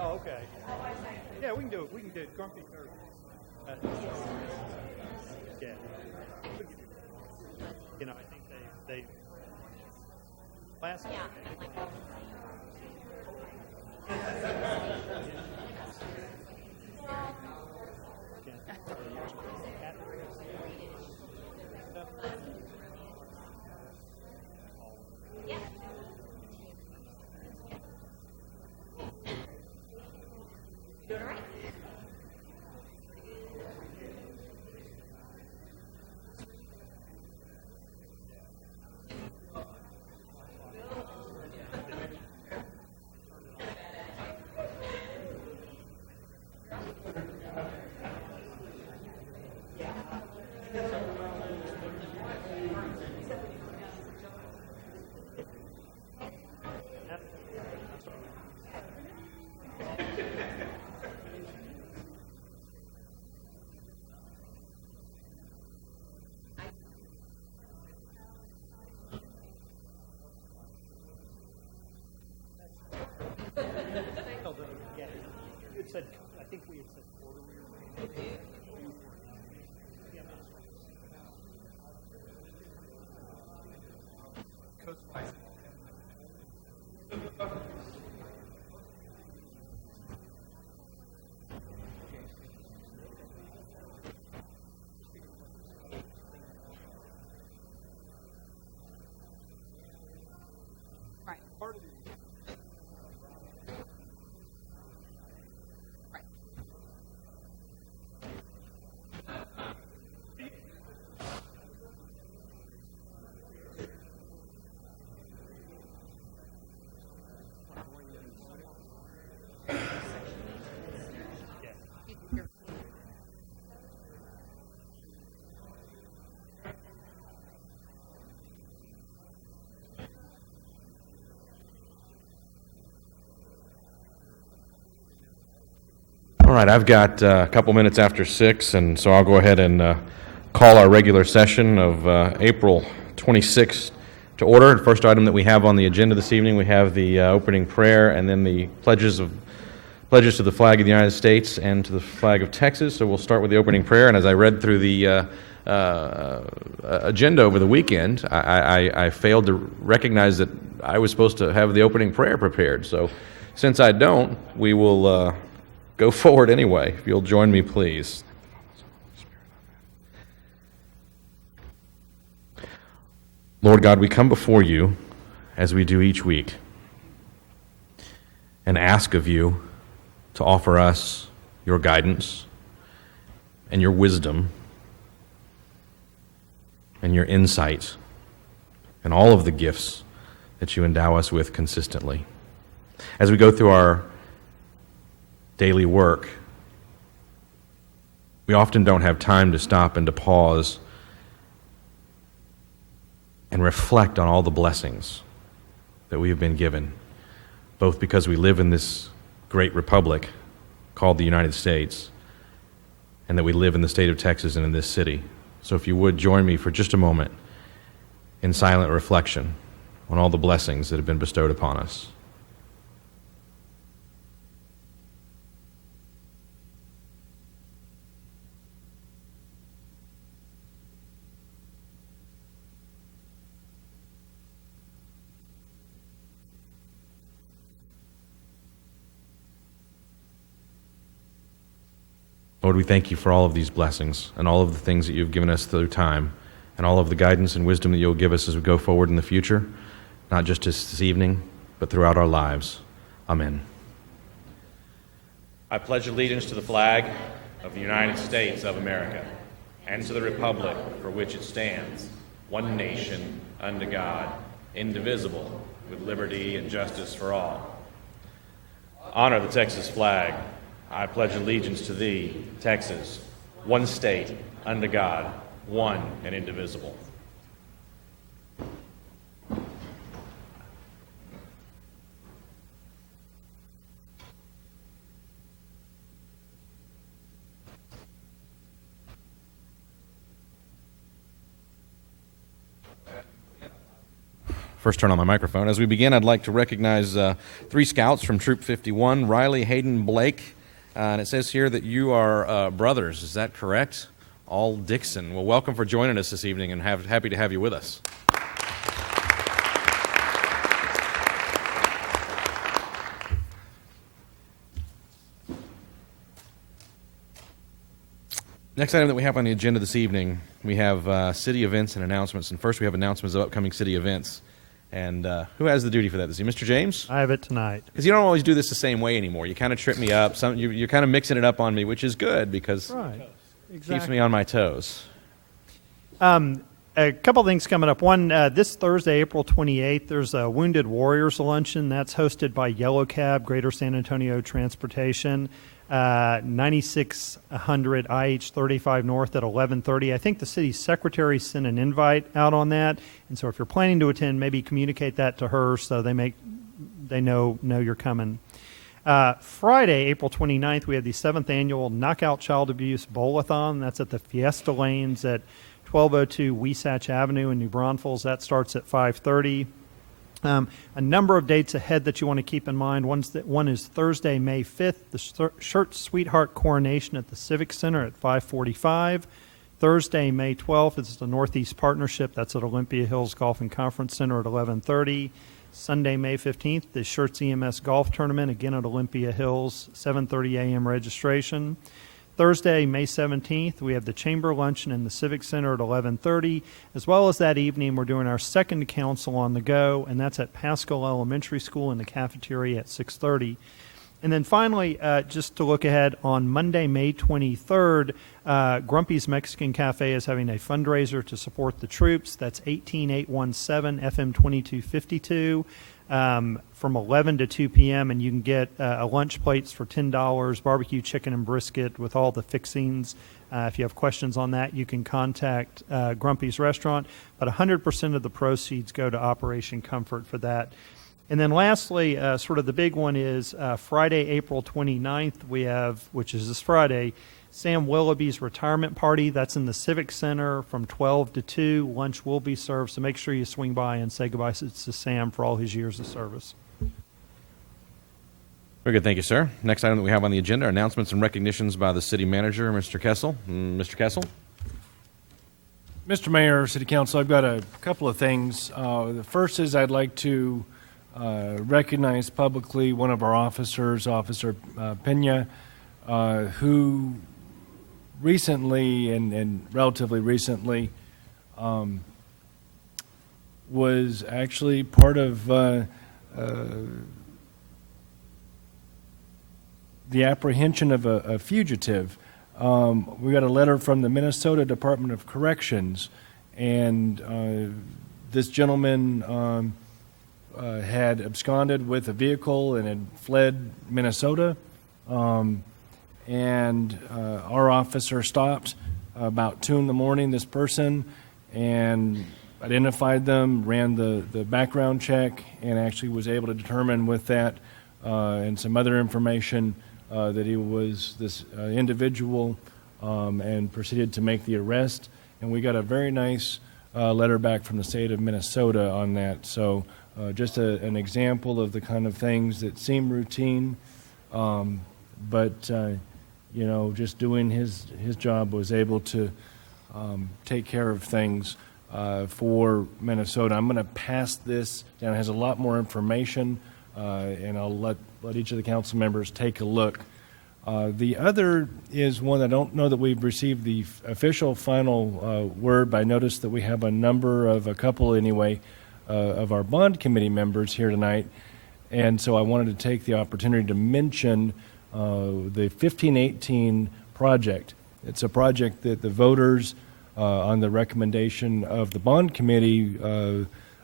Oh, okay. Yeah, we can do it. We can do it. Grumpy Thursday. Yeah. You know, I think they last. Yeah. It said, I think we had said quarter. Right. Part of it. Right. All right, I've got a couple minutes after 6, and so I'll go ahead and call our regular session of April 26th to order. The first item that we have on the agenda this evening, we have the opening prayer and then the pledges to the flag of the United States and to the flag of Texas. So we'll start with the opening prayer, and as I read through the agenda over the weekend, I failed to recognize that I was supposed to have the opening prayer prepared. So since I don't, we will go forward anyway. If you'll join me, please. Lord God, we come before you as we do each week and ask of you to offer us your guidance and your wisdom and your insight and all of the gifts that you endow us with consistently. As we go through our daily work, we often don't have time to stop and to pause and reflect on all the blessings that we have been given, both because we live in this great republic called the United States and that we live in the state of Texas and in this city. So if you would join me for just a moment in silent reflection on all the blessings that have been bestowed upon us. Lord, we thank you for all of these blessings and all of the things that you've given us through time and all of the guidance and wisdom that you'll give us as we go forward in the future, not just this evening, but throughout our lives. Amen. I pledge allegiance to the flag of the United States of America and to the republic for which it stands, one nation, under God, indivisible, with liberty and justice for all. Honor the Texas flag. I pledge allegiance to thee, Texas, one state, under God, one and indivisible. first turn on my microphone. As we begin, I'd like to recognize 3 scouts from Troop 51, Riley, Hayden, Blake. And it says here that you are brothers. Is that correct? All Dixon. Well, welcome for joining us this evening, and happy to have you with us. Next item that we have on the agenda this evening, we have city events and announcements. And first we have announcements of upcoming city events. And who has the duty for that? Is he Mr. James? I have it tonight. Because you don't always do this the same way anymore. You kind of trip me up. You're kind of mixing it up on me, which is good because it keeps me on my toes. A couple things coming up. One, this Thursday, April 28th, there's a Wounded Warriors Luncheon. That's hosted by Yellow Cab, Greater San Antonio Transportation, 9600 IH 35 North at 11:30. I think the city secretary sent an invite out on that. And so if you're planning to attend, maybe communicate that to her so they know you're coming. Friday, April 29th, we have the 7th Annual Knockout Child Abuse Bowl-a-thon. That's at the Fiesta Lanes at 1202 Weisach Avenue in New Braunfels. That starts at 5:30. A number of dates ahead that you want to keep in mind. One is Thursday, May 5th, the Schertz Sweetheart Coronation at the Civic Center at 5:45. Thursday, May 12th, is the Northeast Partnership. That's at Olympia Hills Golf and Conference Center at 11:30. Sunday, May 15th, the Schertz EMS Golf Tournament, again at Olympia Hills, 7:30 a.m. registration. Thursday, May 17th, we have the Chamber Luncheon in the Civic Center at 11:30, as well as that evening we're doing our second Council on the Go, and that's at Pascal Elementary School in the cafeteria at 6:30. And then finally, just to look ahead, on Monday, May 23rd, Grumpy's Mexican Cafe is having a fundraiser to support the troops. That's 18817 FM 2252. From 11 to 2 p.m., and you can get lunch plates for $10, barbecue chicken and brisket with all the fixings. If you have questions on that, you can contact Grumpy's Restaurant, but 100% of the proceeds go to Operation Comfort for that. And then lastly, sort of the big one is Friday, April 29th, we have, which is this Friday, Sam Willoughby's retirement party. That's in the Civic Center from 12 to 2. Lunch will be served, so make sure you swing by and say goodbye to Sam for all his years of service. Very good. Thank you, sir. Next item that we have on the agenda are announcements and recognitions by the city manager, Mr. Kessel. Mr. Kessel? Mr. Mayor, City Council, I've got a couple of things. The first is I'd like to recognize publicly one of our officers, Officer Pena, who recently and relatively recently was actually part of the apprehension of a fugitive. We got a letter from the Minnesota Department of Corrections, and this gentleman had absconded with a vehicle and had fled Minnesota. And our officer stopped about 2 in the morning, this person, and identified them, ran the background check, and actually was able to determine with that and some other information that he was this individual, and proceeded to make the arrest. And we got a very nice letter back from the state of Minnesota on that. So just an example of the kind of things that seem routine, but you know, just doing his job, was able to take care of things for Minnesota. I'm going to pass this down. It has a lot more information, and I'll let each of the council members take a look. The other is one I don't know that we've received the official final word, but I noticed that we have a couple anyway, of our bond committee members here tonight, and so I wanted to take the opportunity to mention the 1518 project. It's a project that the voters, on the recommendation of the bond committee,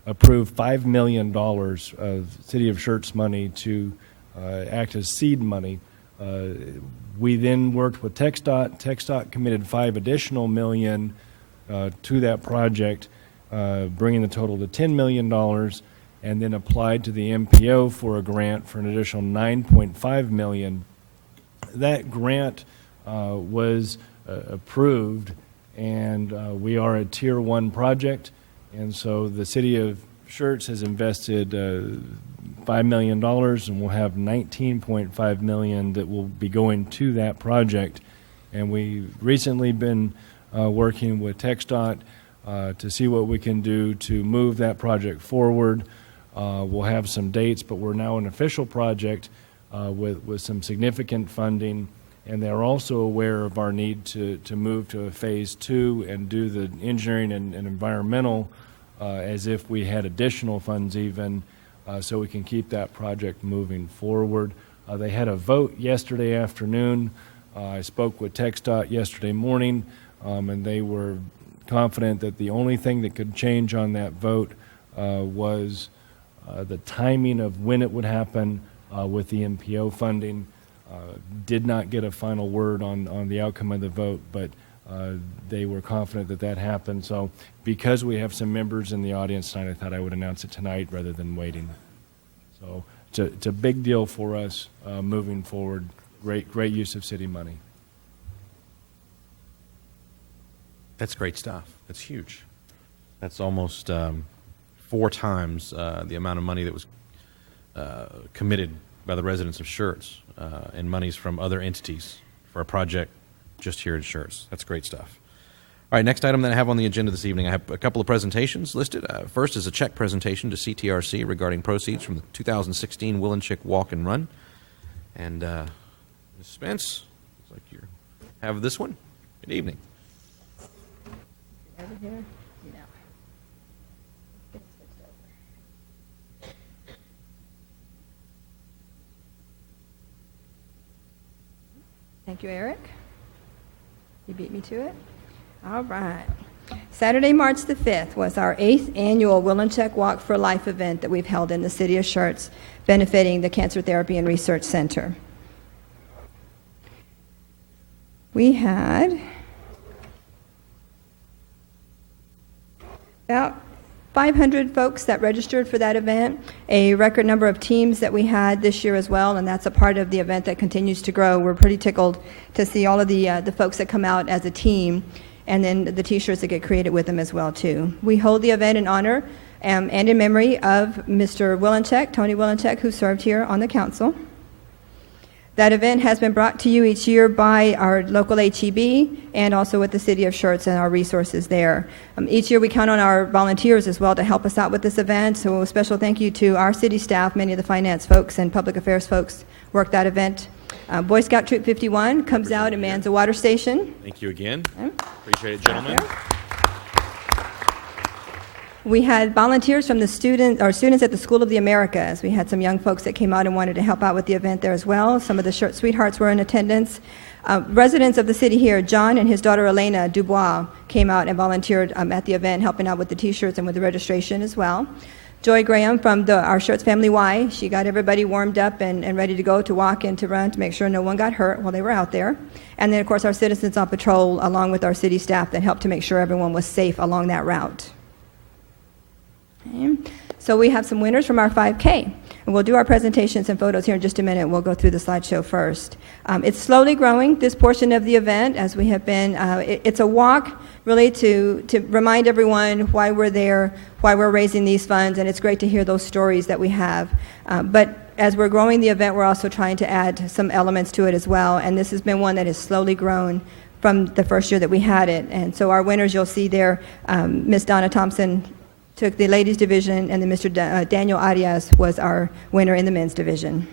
approved $5 million of City of Schertz money to act as seed money. We then worked with TxDOT. TxDOT committed $5 additional million to that project, bringing the total to $10 million, and then applied to the MPO for a grant for an additional $9.5 million. That grant was approved, and we are a Tier 1 project, and so the City of Schertz has invested $5 million, and we'll have $19.5 million that will be going to that project. And we've recently been working with TxDOT to see what we can do to move that project forward. We'll have some dates, but we're now an official project with some significant funding, and they're also aware of our need to move to a phase 2 and do the engineering and environmental as if we had additional funds even, so we can keep that project moving forward. They had a vote yesterday afternoon. I spoke with TxDOT yesterday morning, and they were confident that the only thing that could change on that vote was the timing of when it would happen with the MPO funding. Did not get a final word on the outcome of the vote, but they were confident that that happened. So because we have some members in the audience tonight, I thought I would announce it tonight rather than waiting. So it's a big deal for us moving forward. Great use of city money. That's great stuff. That's huge. That's almost 4 times the amount of money that was committed by the residents of Schertz and monies from other entities for a project just here in Schertz. That's great stuff. All right, next item that I have on the agenda this evening, I have a couple of presentations listed. First is a check presentation to CTRC regarding proceeds from the 2016 Willenchick Walk and Run. And Ms. Spence, looks like you have this one. Good evening. Over here? No. Thank you, Eric. You beat me to it. All right. Saturday, March the 5th was our 8th annual Willenchick Walk for Life event that we've held in the city of Schertz, benefiting the Cancer Therapy and Research Center. We had about 500 folks that registered for that event, a record number of teams that we had this year as well, and that's a part of the event that continues to grow. We're pretty tickled to see all of the folks that come out as a team, and then the T-shirts that get created with them as well, too. We hold the event in honor and in memory of Mr. Willenchick, Tony Willenchick, who served here on the council. That event has been brought to you each year by our local HEB and also with the City of Schertz and our resources there. Each year we count on our volunteers as well to help us out with this event, so a special thank you to our city staff. Many of the finance folks and public affairs folks work that event. Boy Scout Troop 51 comes out and mans a water station. Thank you again. Appreciate it, gentlemen. We had volunteers from the students at the School of the Americas. We had some young folks that came out and wanted to help out with the event there as well. Some of the Schertz Sweethearts were in attendance. Residents of the city here, John and his daughter Elena Dubois, came out and volunteered at the event, helping out with the T-shirts and with the registration as well. Joy Graham from our Schertz Family Y, she got everybody warmed up and ready to go to walk and to run to make sure no one got hurt while they were out there. And then, of course, our citizens on patrol, along with our city staff, that helped to make sure everyone was safe along that route. Okay. So we have some winners from our 5K. And we'll do our presentations and photos here in just a minute. We'll go through the slideshow first. It's slowly growing, this portion of the event, as we have been. It's a walk really to remind everyone why we're there, why we're raising these funds, and it's great to hear those stories that we have. But as we're growing the event, we're also trying to add some elements to it as well, and this has been one that has slowly grown from the first year that we had it. And so our winners, you'll see there, Miss Donna Thompson took the ladies division, and then Mr. Daniel Arias was our winner in the men's division.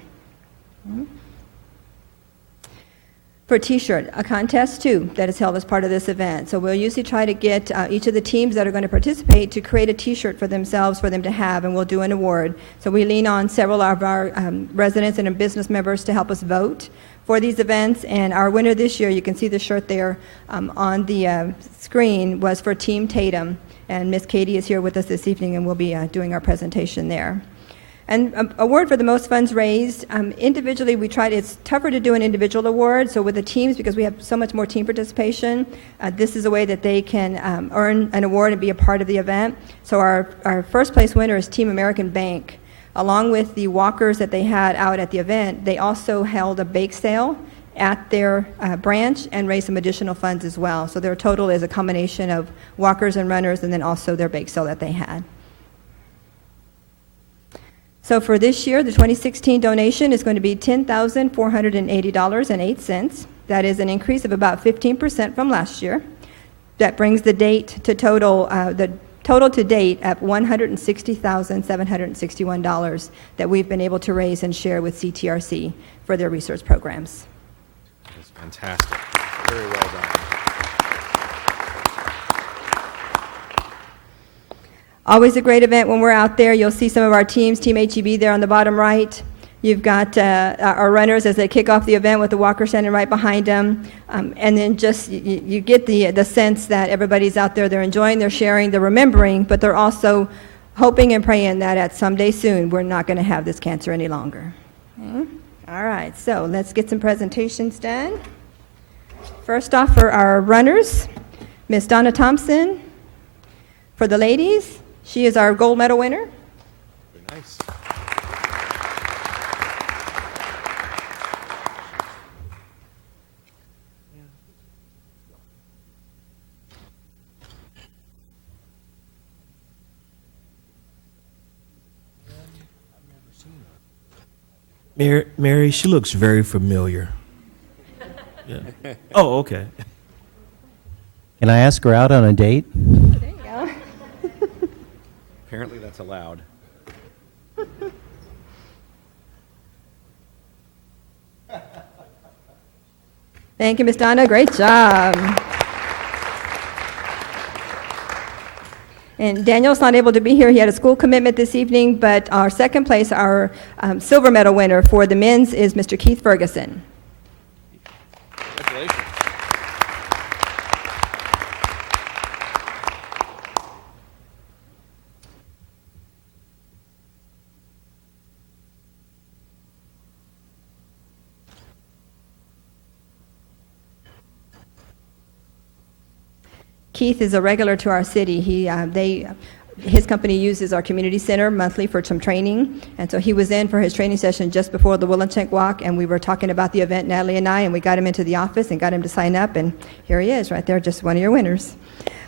For T-shirt, a contest too that is held as part of this event. So we'll usually try to get each of the teams that are going to participate to create a T-shirt for themselves for them to have, and we'll do an award. So we lean on several of our residents and business members to help us vote for these events. And our winner this year, you can see the shirt there on the screen, was for Team Tatum. And Miss Katie is here with us this evening, and we'll be doing our presentation there. And award for the most funds raised. Individually, it's tougher to do an individual award, so with the teams, because we have so much more team participation, this is a way that they can earn an award and be a part of the event. So our first place winner is Team American Bank. Along with the walkers that they had out at the event, they also held a bake sale at their branch and raised some additional funds as well. So their total is a combination of walkers and runners and then also their bake sale that they had. So for this year, the 2016 donation is going to be $10,480.08. That is an increase of about 15% from last year. That brings the total to date at $160,761 that we've been able to raise and share with CTRC for their research programs. That's fantastic. Very well done. Always a great event when we're out there. You'll see some of our teams, Team HEB there on the bottom right. You've got our runners as they kick off the event with the walker standing right behind them. And then just you get the sense that everybody's out there, they're enjoying, they're sharing, they're remembering, but they're also hoping and praying that at someday soon we're not going to have this cancer any longer. Okay? All right, so let's get some presentations done. First off, for our runners, Miss Donna Thompson. For the ladies, she is our gold medal winner. Very nice. Mary, she looks very familiar. Yeah. Oh, okay. Can I ask her out on a date? There you go. Apparently that's allowed. Thank you, Miss Donna. Great job. And Daniel's not able to be here. He had a school commitment this evening, but our second place, our silver medal winner for the men's is Mr. Keith Ferguson. Congratulations. Keith is a regular to our city. His company uses our community center monthly for some training, and so he was in for his training session just before the Willenchink Walk, and we were talking about the event, Natalie and I, and we got him into the office and got him to sign up, and here he is right there, just one of your winners.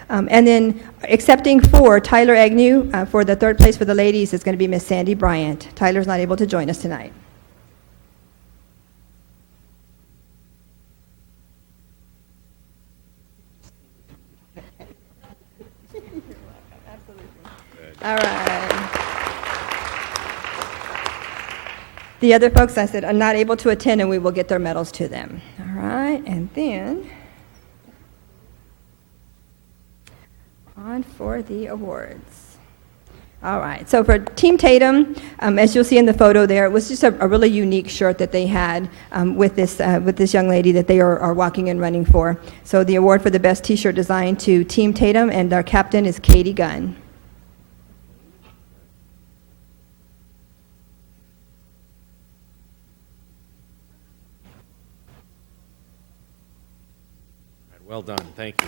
And then accepting for Tyler Agnew for the third place for the ladies is going to be Miss Sandy Bryant. Tyler's not able to join us tonight. All right. The other folks, I said, are not able to attend, and we will get their medals to them. All right, and then on for the awards. All right, so for Team Tatum, as you'll see in the photo there, it was just a really unique shirt that they had with this young lady that they are walking and running for. So the award for the best T-shirt design to Team Tatum, and our captain is Katie Gunn. Well done. Thank you.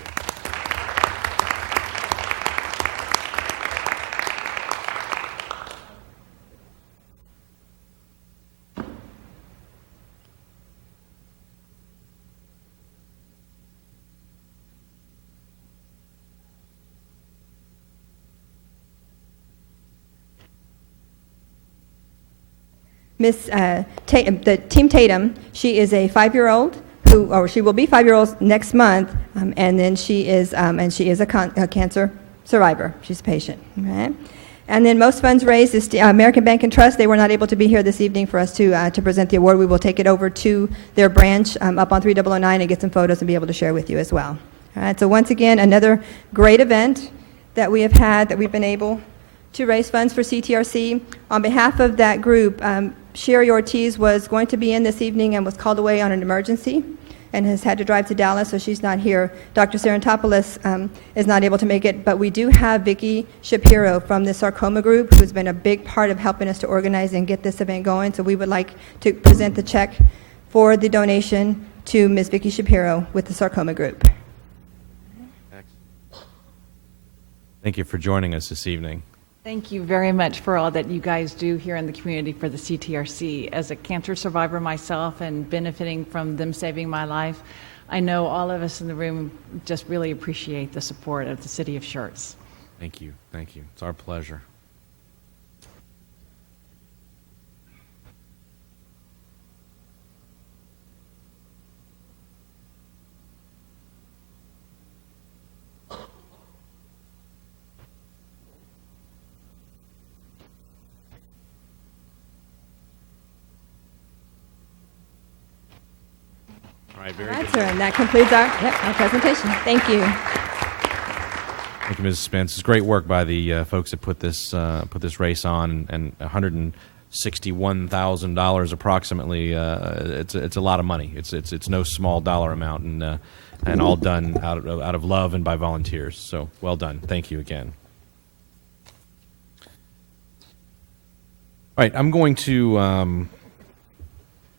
The Team Tatum, she is a 5-year-old. She will be 5 years old next month, and then she is a cancer survivor. She's a patient. Okay? And then most funds raised is American Bank and Trust. They were not able to be here this evening for us to present the award. We will take it over to their branch up on 3009 and get some photos and be able to share with you as well. All right. So once again, another great event that we have had that we've been able to raise funds for CTRC. On behalf of that group, Sherry Ortiz was going to be in this evening and was called away on an emergency and has had to drive to Dallas, so she's not here. Dr. Sarantopoulos is not able to make it, but we do have Vicki Shapiro from the sarcoma group, who's been a big part of helping us to organize and get this event going, so we would like to present the check for the donation to Ms. Vicki Shapiro with the sarcoma group. Thank you for joining us this evening. Thank you very much for all that you guys do here in the community for the CTRC. As a cancer survivor myself and benefiting from them saving my life, I know all of us in the room just really appreciate the support of the city of Schertz. Thank you. Thank you. It's our pleasure. right, very All right, good. sir, and that concludes our presentation. Thank you. Thank you, Mrs. Spence. It's great work by the folks that put this race on, and $161,000 approximately. It's a lot of money. It's no small dollar amount, and all done out of love and by volunteers. So well done. Thank you again. All right, I'm going to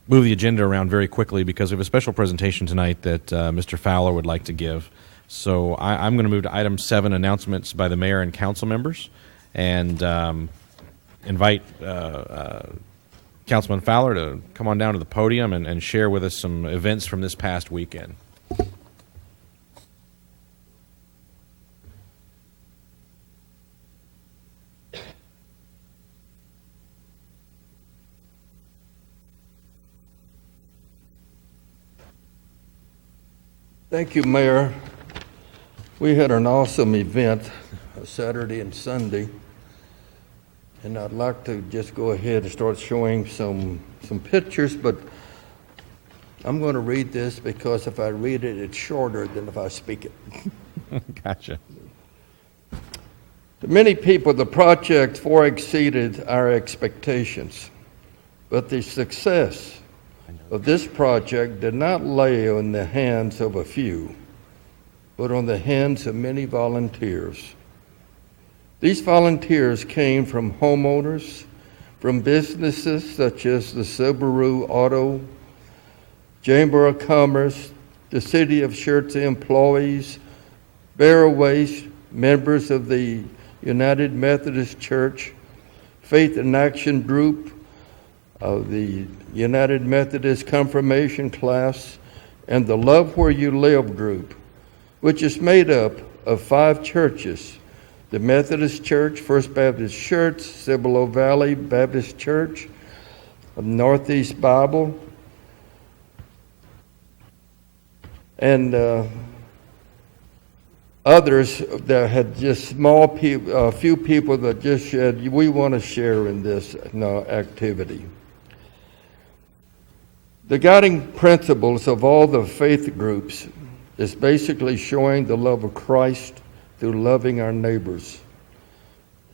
move the agenda around very quickly because we have a special presentation tonight that Mr. Fowler would like to give. So I'm going to move to item 7, announcements by the mayor and council members, and invite Councilman Fowler to come on down to the podium and share with us some events from this past weekend. Thank you, Mayor. We had an awesome event Saturday and Sunday, and I'd like to just go ahead and start showing some pictures, but I'm going to read this because if I read it, it's shorter than if I speak it. Gotcha. To many people, the project far exceeded our expectations, but the success of this project did not lay in the hands of a few, but on the hands of many volunteers. These volunteers came from homeowners, from businesses such as the Subaru Auto, Chamber of Commerce, the City of Schertz employees, Bear Waste, members of the United Methodist Church, Faith in Action Group, of the United Methodist Confirmation Class, and the Love Where You Live group, which is made up of 5 churches: the Methodist Church, First Baptist Schertz, Cibolo Valley Baptist Church, Northeast Bible, and others that had just small people, a few people that just said, we want to share in this activity. The guiding principles of all the faith groups is basically showing the love of Christ through loving our neighbors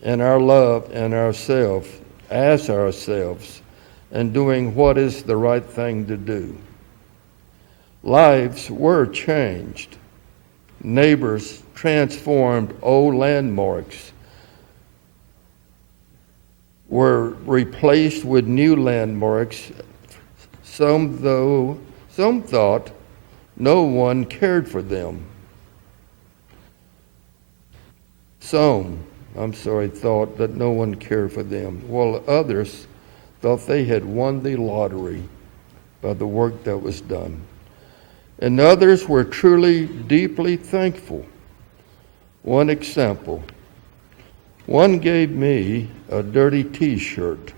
and our love and ourselves as ourselves and doing what is the right thing to do. Lives were changed. Neighbors transformed. Old landmarks were replaced with new landmarks. Some thought no one cared for them. Thought that no one cared for them, while others thought they had won the lottery by the work that was done. And others were truly, deeply thankful. One example, one gave me a dirty T-shirt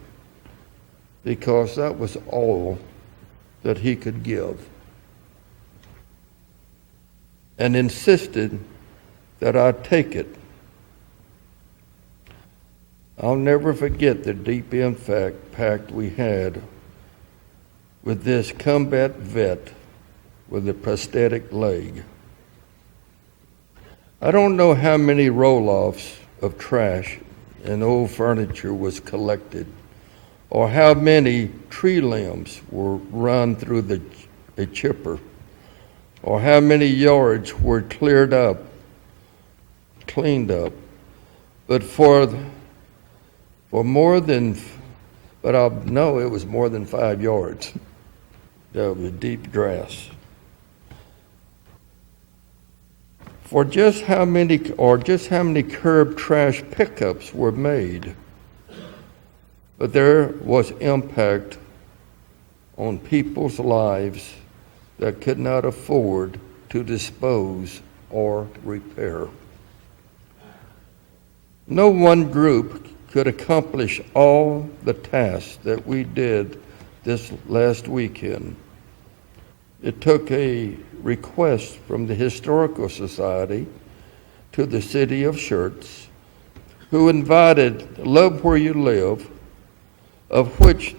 because that was all that he could give, and insisted that I take it. I'll never forget the deep impact we had with this combat vet with a prosthetic leg. I don't know how many roll-offs of trash and old furniture was collected, or how many tree limbs were run through a chipper, or how many yards were cleaned up. But I know it was more than 5 yards. That was deep grass. For just how many curb trash pickups were made? But there was impact on people's lives that could not afford to dispose or repair. No one group could accomplish all the tasks that we did this last weekend. It took a request from the Historical Society to the City of Schertz, who invited Love Where You Live, of which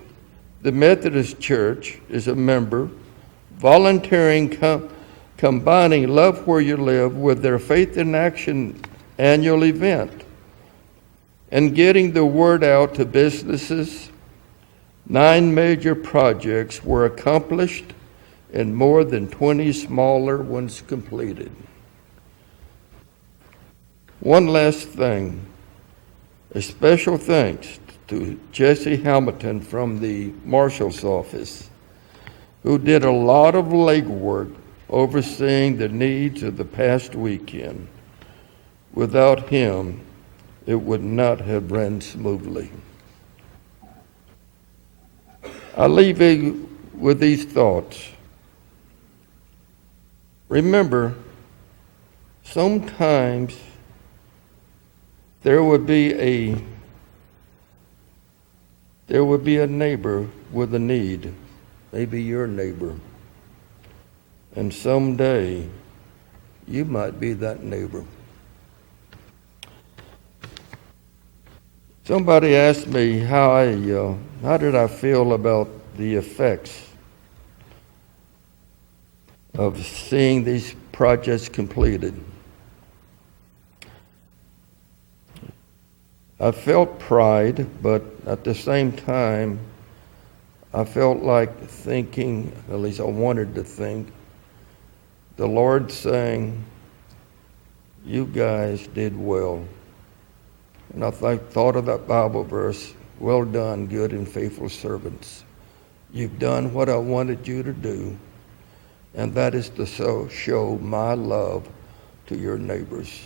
the Methodist Church is a member, volunteering, combining Love Where You Live with their Faith in Action annual event, and getting the word out to businesses. 9 major projects were accomplished and more than 20 smaller ones completed. One last thing, a special thanks to Jesse Hamilton from the Marshal's Office, who did a lot of legwork overseeing the needs of the past weekend. Without him, it would not have run smoothly. I leave you with these thoughts. Remember, sometimes there would be a neighbor with a need, maybe your neighbor. And someday, you might be that neighbor. Somebody asked me how did I feel about the effects of seeing these projects completed. I felt pride, but at the same time, I felt like thinking, at least I wanted to think, the Lord saying, you guys did well. And I thought of that Bible verse, well done, good and faithful servants. You've done what I wanted you to do, and that is to show my love to your neighbors.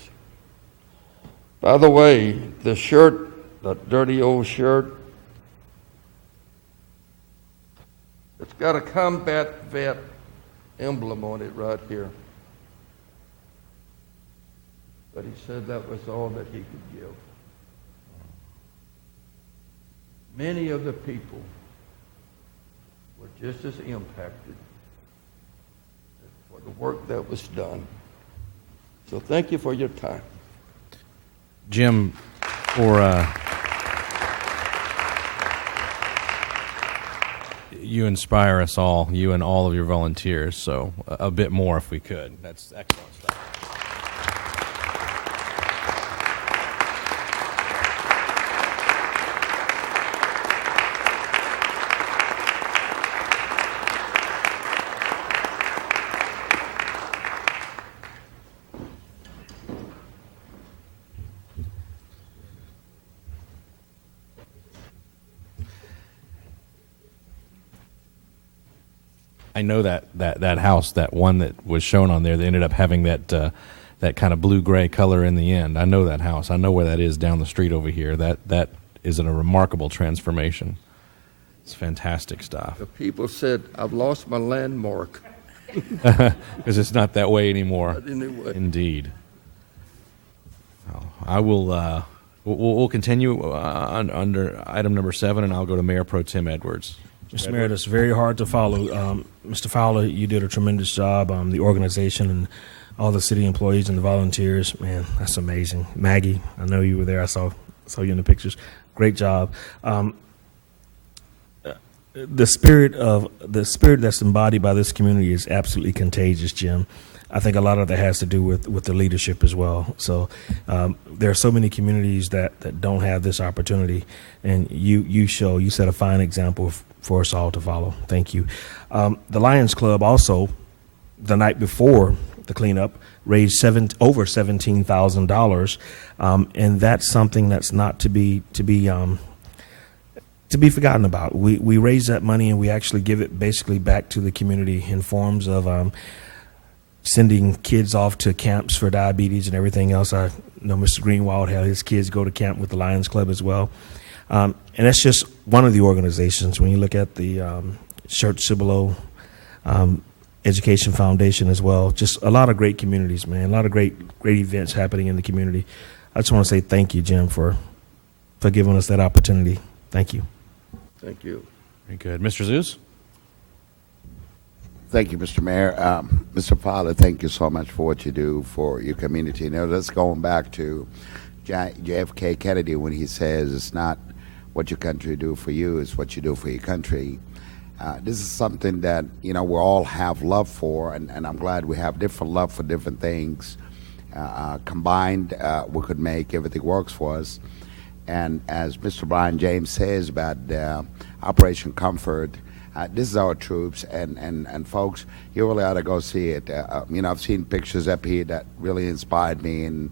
By the way, the shirt, that dirty old shirt, it's got a combat vet emblem on it right here. But he said that was all that he could give. Many of the people were just as impacted for the work that was done. So thank you for your time. Jim, for you inspire us all, you and all of your volunteers, so a bit more if we could. That's excellent stuff. I know that house, that one that was shown on there, they ended up having that kind of blue-gray color in the end. I know that house. I know where that is down the street over here. That is a remarkable transformation. It's fantastic stuff. The people said, I've lost my landmark. Because it's not that way anymore. Not anyway. Indeed. Well, I will. We'll continue under item number 7, and I'll go to Mayor Pro Tem Edwards. Mr. Mayor, that's very hard to follow. Mr. Fowler, you did a tremendous job. The organization and all the city employees and the volunteers, man, that's amazing. Maggie, I know you were there. I saw you in the pictures. Great job. The spirit that's embodied by this community is absolutely contagious, Jim. I think a lot of that has to do with the leadership as well. So there are so many communities that don't have this opportunity, and you set a fine example for us all to follow. Thank you. The Lions Club also, the night before the cleanup, raised over $17,000, and that's something that's not to be forgotten about. We raise that money and we actually give it basically back to the community in forms of sending kids off to camps for diabetes and everything else. I know Mr. Greenwald had his kids go to camp with the Lions Club as well. And that's just one of the organizations. When you look at the Schertz Education Foundation as well, just a lot of great communities, man, a lot of great events happening in the community. I just want to say thank you, Jim, for giving us that opportunity. Thank you. Thank you. Very good. Mr. Zeus? Thank you, Mr. Mayor. Mr. Fowler, thank you so much for what you do for your community. You know, that's going back to JFK Kennedy when he says it's not what your country do for you, it's what you do for your country. This is something that, we all have love for, and I'm glad we have different love for different things. Combined, we could make everything works for us. And as Mr. Brian James says about Operation Comfort, this is our troops, and folks, you really ought to go see it. I've seen pictures up here that really inspired me and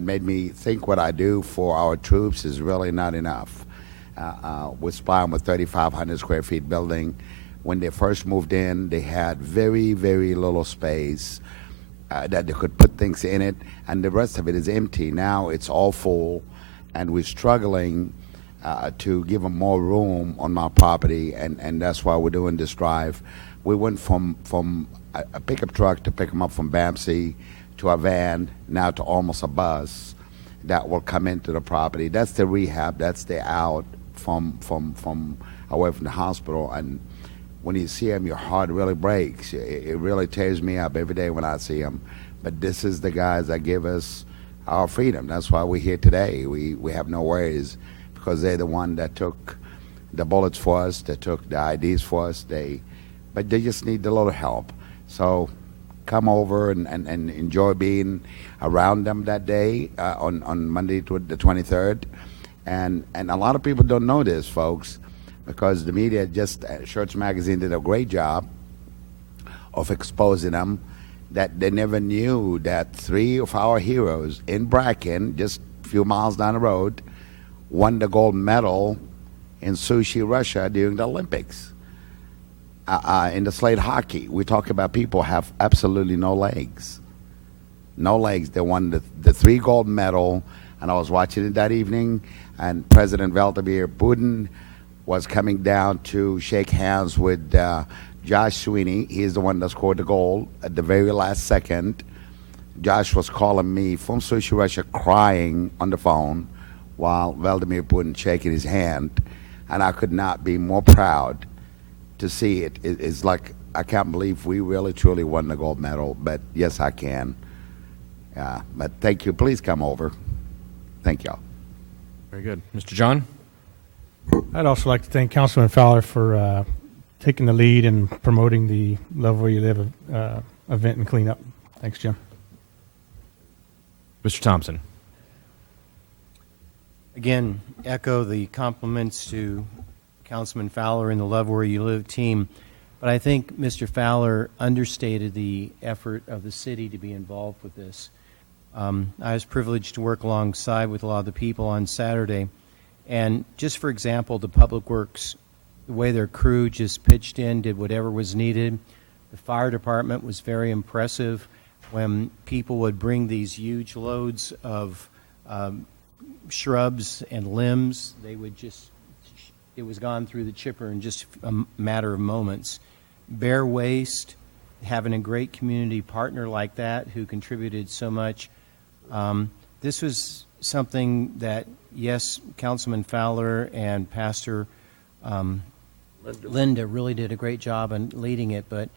made me think what I do for our troops is really not enough. We're supplying with 3,500 square feet building. When they first moved in, they had very, very little space that they could put things in it, and the rest of it is empty. Now it's all full, and we're struggling to give them more room on my property, and that's why we're doing this drive. We went from a pickup truck to pick them up from BAMC to a van, now to almost a bus that will come into the property. That's the rehab. That's the out from away from the hospital. And when you see them, your heart really breaks. It really tears me up every day when I see them. But this is the guys that give us our freedom. That's why we're here today. We have no worries, because they're the one that took the bullets for us, that took the IDs for us. But they just need a little help. So come over and enjoy being around them that day on Monday the 23rd. And a lot of people don't know this, folks, because the media Schertz magazine did a great job of exposing them, that they never knew that 3 of our heroes in Bracken, just a few miles down the road, won the gold medal in Sochi, Russia during the Olympics. In the sled hockey, we talk about people have absolutely no legs. No legs. They won the 3 gold medal, and I was watching it that evening, and President Vladimir Putin was coming down to shake hands with Josh Sweeney. He's the one that scored the goal at the very last second. Josh was calling me from Sochi, Russia, crying on the phone while Vladimir Putin shaking his hand, and I could not be more proud to see it. It's like, I can't believe we really truly won the gold medal, but yes, I can. But thank you. Please come over. Thank y'all. Very good. Mr. John? I'd also like to thank Councilman Fowler for taking the lead and promoting the Love Where You Live event and cleanup. Thanks, Jim. Mr. Thompson? Again, echo the compliments to Councilman Fowler and the Love Where You Live team. But I think Mr. Fowler understated the effort of the city to be involved with this. I was privileged to work alongside with a lot of the people on Saturday. And just for example, the Public Works, the way their crew just pitched in, did whatever was needed. The fire department was very impressive when people would bring these huge loads of shrubs and limbs. They would just, it was gone through the chipper in just a matter of moments. Bear Waste, having a great community partner like that who contributed so much. This was something that, yes, Councilman Fowler and Pastor Linda really did a great job in leading it, but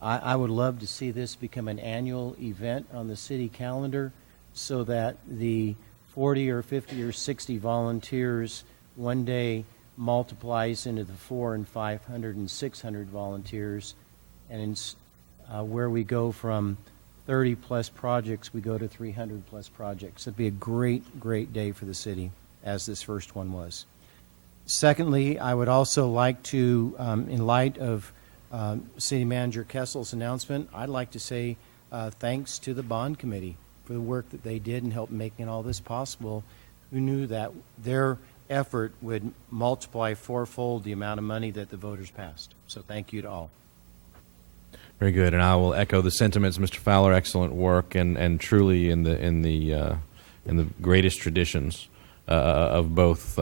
I would love to see this become an annual event on the city calendar so that the 40 or 50 or 60 volunteers one day multiplies into the 400 and 500 and 600 volunteers, and where we go from 30 plus projects, we go to 300 plus projects. It'd be a great, great day for the city, as this first one was. Secondly, I would also like to, in light of City Manager Kessel's announcement, I'd like to say thanks to the bond committee for the work that they did in help making all this possible. Who knew that their effort would multiply fourfold the amount of money that the voters passed? So thank you to all. Very good, and I will echo the sentiments, Mr. Fowler. Excellent work, and truly in the greatest traditions of both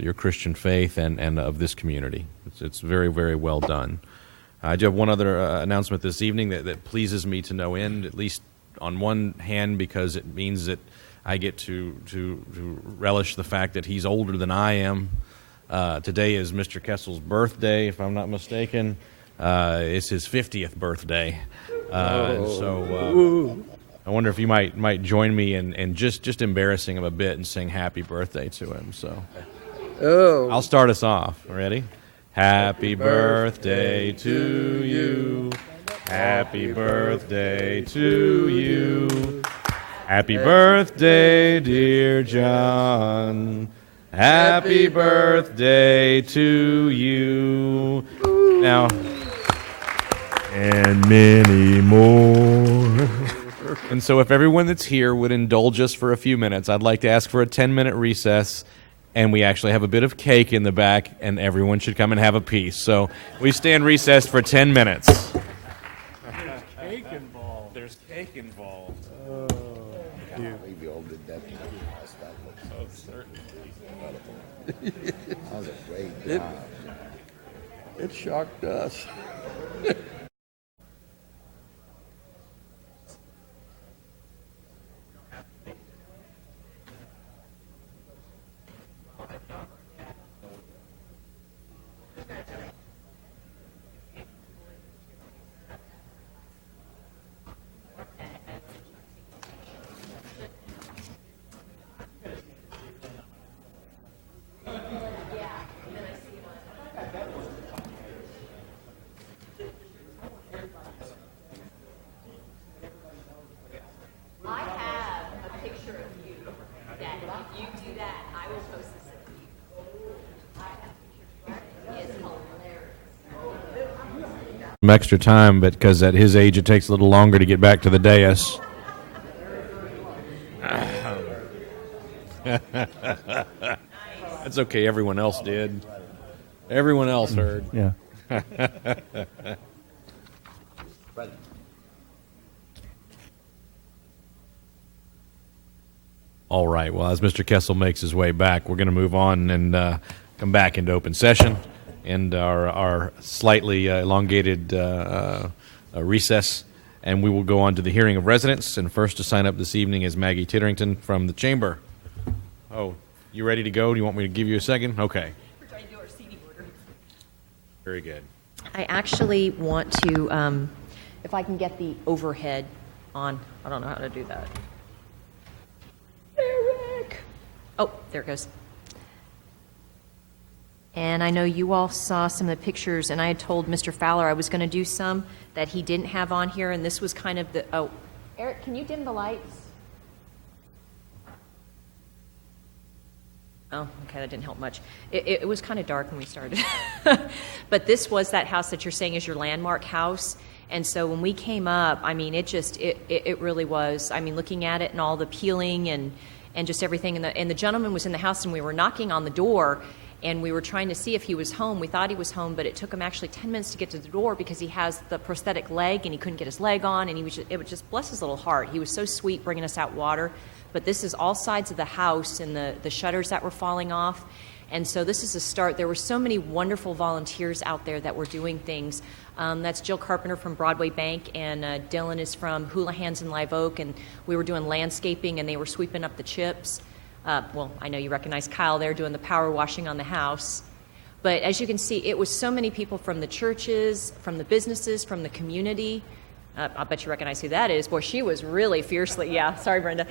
your Christian faith and of this community. It's very, very well done. I do have one other announcement this evening that pleases me to no end, at least on one hand, because it means that I get to relish the fact that he's older than I am. Today is Mr. Kessel's birthday, if I'm not mistaken. It's his 50th birthday. So I wonder if you might join me in just embarrassing him a bit and sing happy birthday to him. So I'll start us off. Ready? Happy birthday to you. Happy birthday to you. Happy birthday, dear John. Happy birthday to you. Now, And many more. and so if everyone that's here would indulge us for a few minutes, I'd like to ask for a 10-minute recess, and we actually have a bit of cake in the back, and everyone should come and have a piece. So we stand recessed for 10 minutes. There's cake involved. There's cake involved. We all did that. Oh, certainly. That was a great It, job. it shocked us. I have a picture of you that if you do that, I will post this at you. I have pictures. It's hilarious. Some extra time, but because at his age it takes a little longer to get back to the dais. That's okay. Everyone else did. Everyone else heard. Yeah. All right. Well, as Mr. Kessel makes his way back, we're going to move on and come back into open session and our slightly elongated recess, and we will go on to the hearing of residents. And first to sign up this evening is Maggie Titterington from the Chamber. Oh, you ready to go? Do you want me to give you a second? Okay. We're trying to do our seating order. Very good. I actually want to, if I can get the overhead on. I don't know how to do that. Eric! Oh, there it goes. And I know you all saw some of the pictures, and I had told Mr. Fowler I was going to do some that he didn't have on here, and this was kind of the, oh, Eric, can you dim the lights? Oh, okay, that didn't help much. It was kind of dark when we started. But this was that house that you're saying is your landmark house. And so when we came up, I mean, it really was. I mean, looking at it and all the peeling and just everything. And the gentleman was in the house, and we were knocking on the door, and we were trying to see if he was home. We thought he was home, but it took him actually 10 minutes to get to the door because he has the prosthetic leg, and he couldn't get his leg on, and it was just, bless his little heart. He was so sweet bringing us out water. But this is all sides of the house and the shutters that were falling off. And so this is a start. There were so many wonderful volunteers out there that were doing things. That's Jill Carpenter from Broadway Bank, and Dylan is from Hula Hands in Live Oak, and we were doing landscaping, and they were sweeping up the chips. Well, I know you recognize Kyle there doing the power washing on the house. But as you can see, it was so many people from the churches, from the businesses, from the community. I bet you recognize who that is. Boy, she was really fiercely, yeah, sorry, Brenda,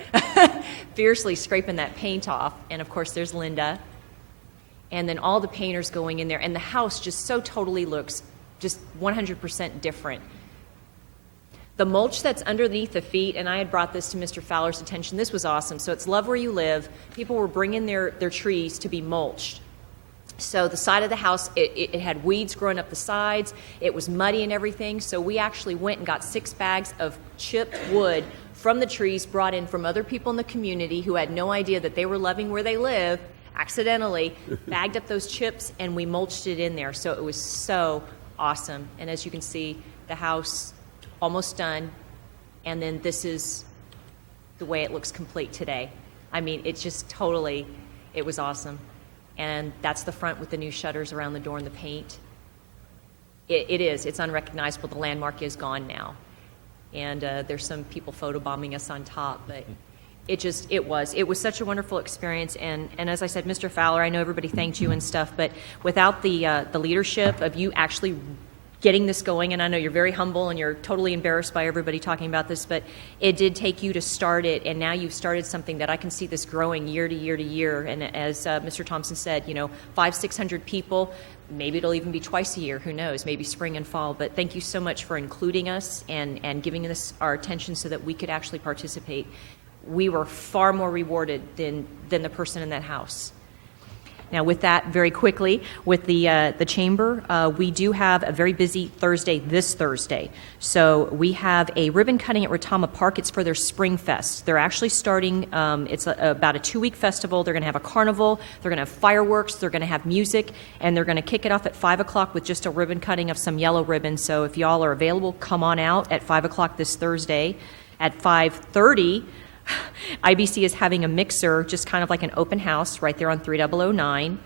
fiercely scraping that paint off. And, of course, there's Linda. And then all the painters going in there. And the house just so totally looks just 100% different. The mulch that's underneath the feet, and I had brought this to Mr. Fowler's attention, this was awesome. So it's Love Where You Live. People were bringing their trees to be mulched. So the side of the house, it had weeds growing up the sides. It was muddy and everything. So we actually went and got 6 bags of chipped wood from the trees brought in from other people in the community who had no idea that they were loving where they live, accidentally, bagged up those chips, and we mulched it in there. So it was so awesome. And as you can see, the house almost done. And then this is the way it looks complete today. I mean, it's just totally, it was awesome. And that's the front with the new shutters around the door and the paint. It's unrecognizable. The landmark is gone now. And there's some people photobombing us on top, but it was such a wonderful experience. And as I said, Mr. Fowler, I know everybody thanked you and stuff, but without the leadership of you actually getting this going, and I know you're very humble and you're totally embarrassed by everybody talking about this, but it did take you to start it, and now you've started something that I can see this growing year to year to year. And as Mr. Thompson said, 500-600 people, maybe it'll even be twice a year, who knows, maybe spring and fall. But thank you so much for including us and giving us our attention so that we could actually participate. We were far more rewarded than the person in that house. Now, with that, very quickly, with the chamber, we do have a very busy Thursday this Thursday. So we have a ribbon cutting at Retama Park. It's for their Spring Fest. They're actually starting, it's about a 2-week festival. They're going to have a carnival. They're going to have fireworks. They're going to have music. And they're going to kick it off at 5 o'clock with just a ribbon cutting of some yellow ribbon. So if y'all are available, come on out at 5 o'clock this Thursday. At 5:30, IBC is having a mixer, just kind of like an open house right there on 3009.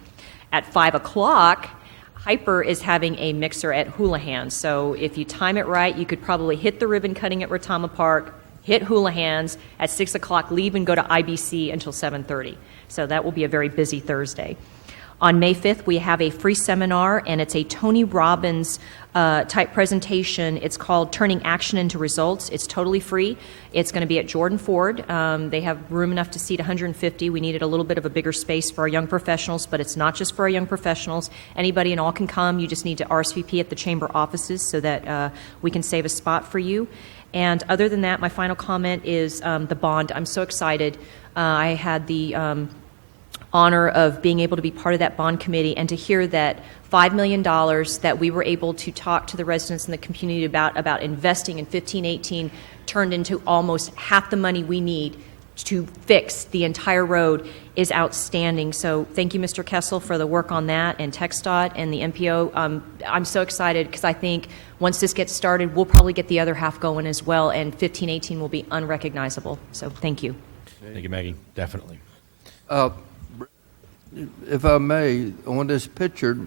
At 5 o'clock, Hyper is having a mixer at Houlihan's. So if you time it right, you could probably hit the ribbon cutting at Retama Park, hit Houlihan's, at 6 o'clock, leave and go to IBC until 7:30. So that will be a very busy Thursday. On May 5th, we have a free seminar, and it's a Tony Robbins type presentation. It's called Turning Action into Results. It's totally free. It's going to be at Jordan Ford. They have room enough to seat 150. We needed a little bit of a bigger space for our young professionals, but it's not just for our young professionals. Anybody and all can come. You just need to RSVP at the chamber offices so that we can save a spot for you. And other than that, my final comment is the bond. I'm so excited. I had the honor of being able to be part of that bond committee and to hear that $5 million that we were able to talk to the residents in the community about investing in 1518 turned into almost half the money we need to fix the entire road is outstanding. So thank you, Mr. Kessel, for the work on that, and TxDOT and the MPO. I'm so excited because I think once this gets started, we'll probably get the other half going as well, and 1518 will be unrecognizable. So thank you. Thank you, Maggie. Definitely. If I may, on this picture,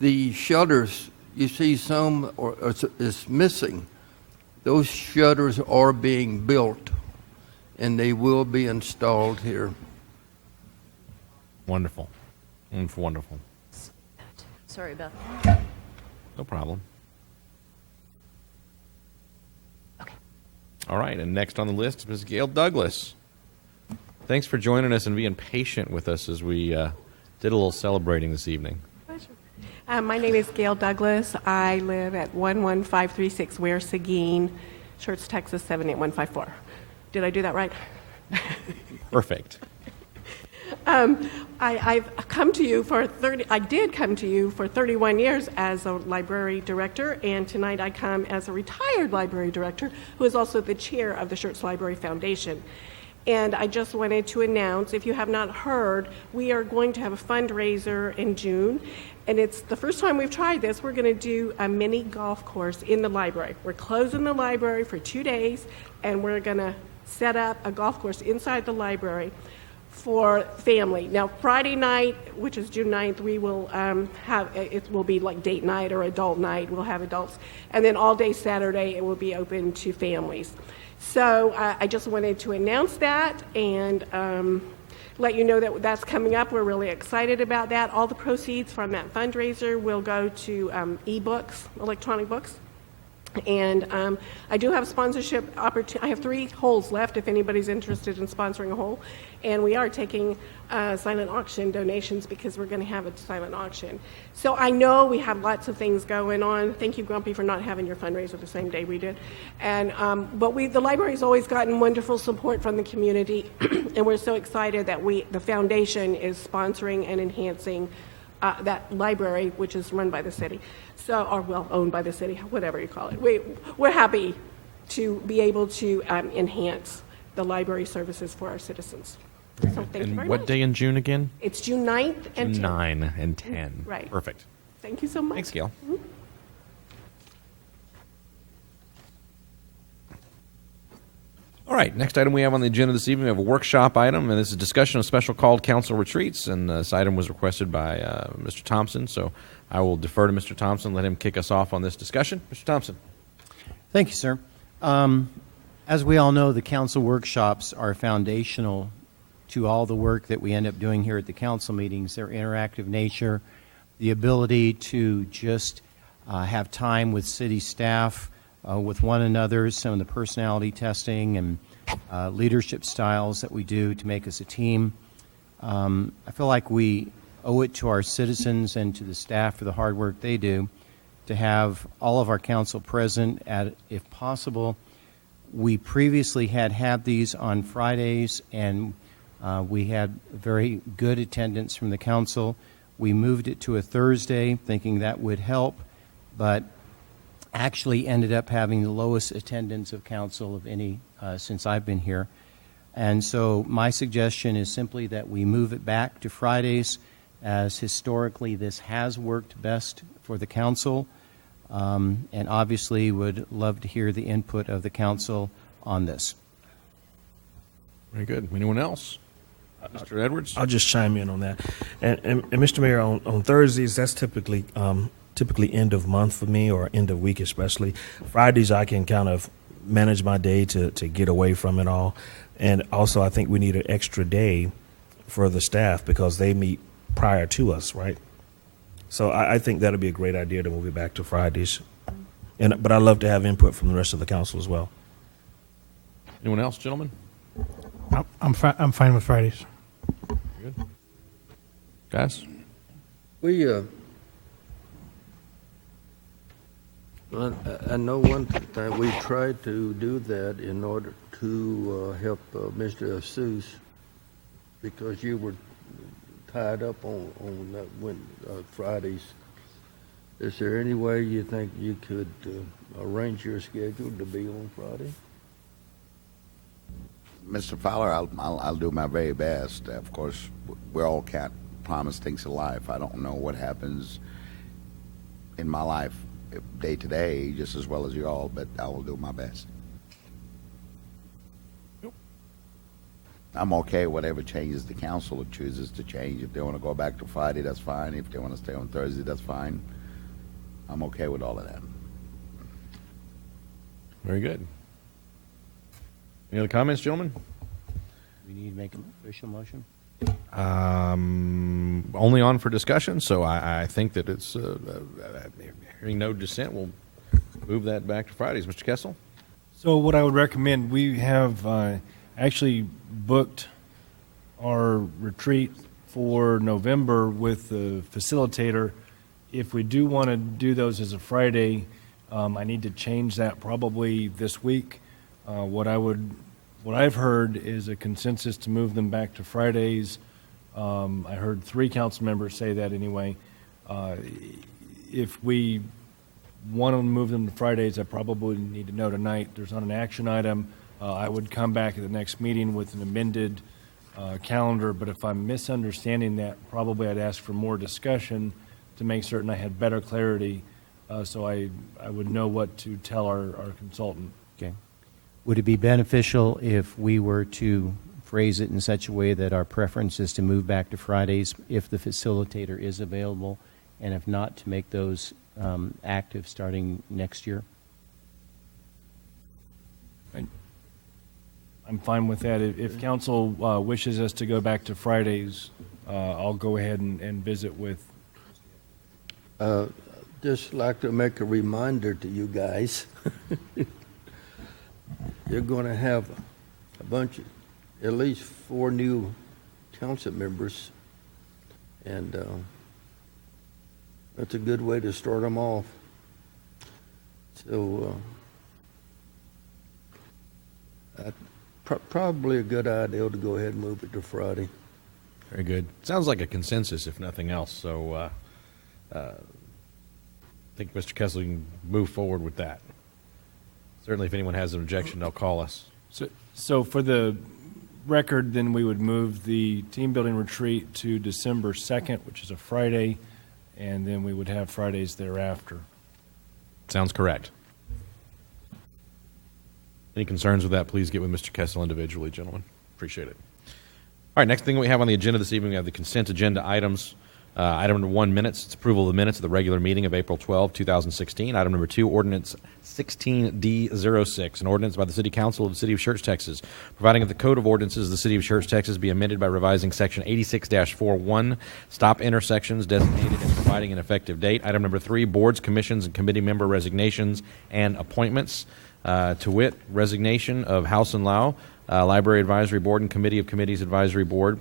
the shutters, you see some is missing. Those shutters are being built, and they will be installed here. Wonderful. Wonderful. Sorry about that. No problem. Okay. All right, and next on the list is Ms. Gail Douglas. Thanks for joining us and being patient with us as we did a little celebrating this evening. Pleasure. My name is Gail Douglas. I live at 11536 Ware Seguin, Schertz, Texas 78154. Did I do that right? Perfect. I've come to you for I did come to you for 31 years as a library director, and tonight I come as a retired library director who is also the chair of the Schertz Library Foundation. And I just wanted to announce, if you have not heard, we are going to have a fundraiser in June. And it's the first time we've tried this. We're going to do a mini golf course in the library. We're closing the library for 2 days, and we're going to set up a golf course inside the library for family. Now, Friday night, which is June 9th, we will it will be like date night or adult night. We'll have adults. And then all day Saturday, it will be open to families. So I just wanted to announce that and let you know that that's coming up. We're really excited about that. All the proceeds from that fundraiser will go to e-books, electronic books. And I do have sponsorship opportunity. I have 3 holes left if anybody's interested in sponsoring a hole. And we are taking silent auction donations because we're going to have a silent auction. So I know we have lots of things going on. Thank you, Grumpy, for not having your fundraiser the same day we did. And but the library's always gotten wonderful support from the community, and we're so excited that the foundation is sponsoring and enhancing that library, which is run by the city, or owned by the city, whatever you call it. We're happy to be able to enhance the library services for our citizens. So thank you very what much. Day in June again? It's June 9th and 10th. June 9 and 10. Right. Perfect. Thank you so much. Thanks, Gail. Mm-hmm. All right, next item we have on the agenda this evening, we have a workshop item, and this is discussion of special called council retreats, and this item was requested by Mr. Thompson, so I will defer to Mr. Thompson, let him kick us off on this discussion. Mr. Thompson. Thank you, sir. As we all know, the council workshops are foundational to all the work that we end up doing here at the council meetings. Their interactive nature, the ability to just have time with city staff, with one another, some of the personality testing and leadership styles that we do to make us a team. I feel like we owe it to our citizens and to the staff for the hard work they do to have all of our council present if possible. We previously had these on Fridays, and we had very good attendance from the council. We moved it to a Thursday, thinking that would help, but actually ended up having the lowest attendance of council of any since I've been here. And so my suggestion is simply that we move it back to Fridays, as historically this has worked best for the council. And obviously would love to hear the input of the council on this. Very good. Anyone else? Mr. Edwards? I'll just chime in on that. And Mr. Mayor, on Thursdays, that's typically end of month for me, or end of week especially. Fridays, I can kind of manage my day to get away from it all. And also, I think we need an extra day for the staff because they meet prior to us, right? So I think that'll be a great idea to move it back to Fridays. But I'd love to have input from the rest of the council as well. Anyone else, gentlemen? I'm fine with Fridays. Good. Guys? I know one time we tried to do that in order to help Mr. Seuss, because you were tied up on Fridays. Is there any way you think you could arrange your schedule to be on Friday? Mr. Fowler, I'll do my very best. Of course, we all can't promise things in life. I don't know what happens in my life day to day, just as well as you all, but I will do my best. I'm okay whatever changes the council chooses to change. If they want to go back to Friday, that's fine. If they want to stay on Thursday, that's fine. I'm okay with all of that. Very good. Any other comments, gentlemen? We need to make an official motion? Only on for discussion, so I think that it's, hearing no dissent, we'll move that back to Fridays. Mr. Kessel? So what I would recommend, we have actually booked our retreat for November with the facilitator. If we do want to do those as a Friday, I need to change that probably this week. What I've heard is a consensus to move them back to Fridays. I heard 3 council members say that anyway. If we want to move them to Fridays, I probably need to know tonight. There's not an action item. I would come back at the next meeting with an amended calendar, but if I'm misunderstanding that, probably I'd ask for more discussion to make certain I had better clarity, so I would know what to tell our consultant. Okay. Would it be beneficial if we were to phrase it in such a way that our preference is to move back to Fridays if the facilitator is available, and if not, to make those active starting next year? I'm fine with that. If council wishes us to go back to Fridays, I'll go ahead and visit with. Just like to make a reminder to you guys. You're going to have a bunch, at least 4 new council members, and that's a good way to start them off. So probably a good idea to go ahead and move it to Friday. Very good. Sounds like a consensus, if nothing else. So I think Mr. Kessel can move forward with that. Certainly, if anyone has an objection, they'll call us. So for the record, then we would move the team building retreat to December 2nd, which is a Friday, and then we would have Fridays thereafter. Sounds correct. Any concerns with that, please get with Mr. Kessel individually, gentlemen. Appreciate it. All right, next thing we have on the agenda this evening, we have the consent agenda items. Item number 1, minutes. It's approval of the minutes of the regular meeting of April 12, 2016. Item number 2, ordinance 16D06, an ordinance by the City Council of the City of Schertz, Texas, providing that the Code of Ordinances of the City of Schertz, Texas be amended by revising Section 86-41, stop intersections designated and providing an effective date. Item number 3, boards, commissions, and committee member resignations and appointments. To wit, resignation of House and Lau, Library Advisory Board and Committee of Committees Advisory Board.